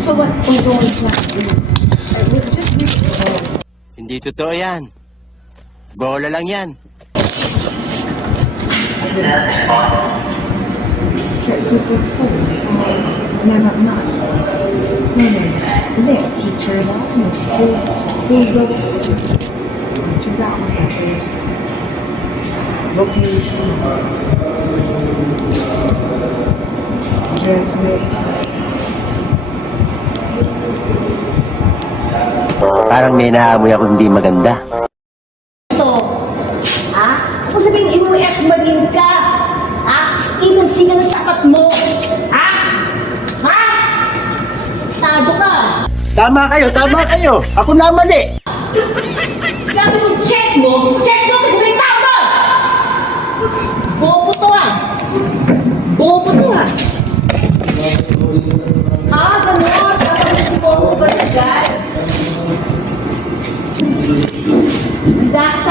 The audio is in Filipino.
So what we're going to do? We'll just be... Hindi totoo yan. Bola lang yan. Hindi, teacher lang. School daw. Tsuga ako sa place. Vocation. Graduate. Parang may naamoy ako hindi maganda. Ito, ha? Kung sabihin mo, ex-marine ka, ha? Steven, sino ang tapat mo? Ha? Ha? Tado ka. Tama kayo. Ako na mali. Sabi ko, check mo kasi may tao ka! Bobo to ah! Ganun! Tapos si Bobo ba na dyan? Handa ka sa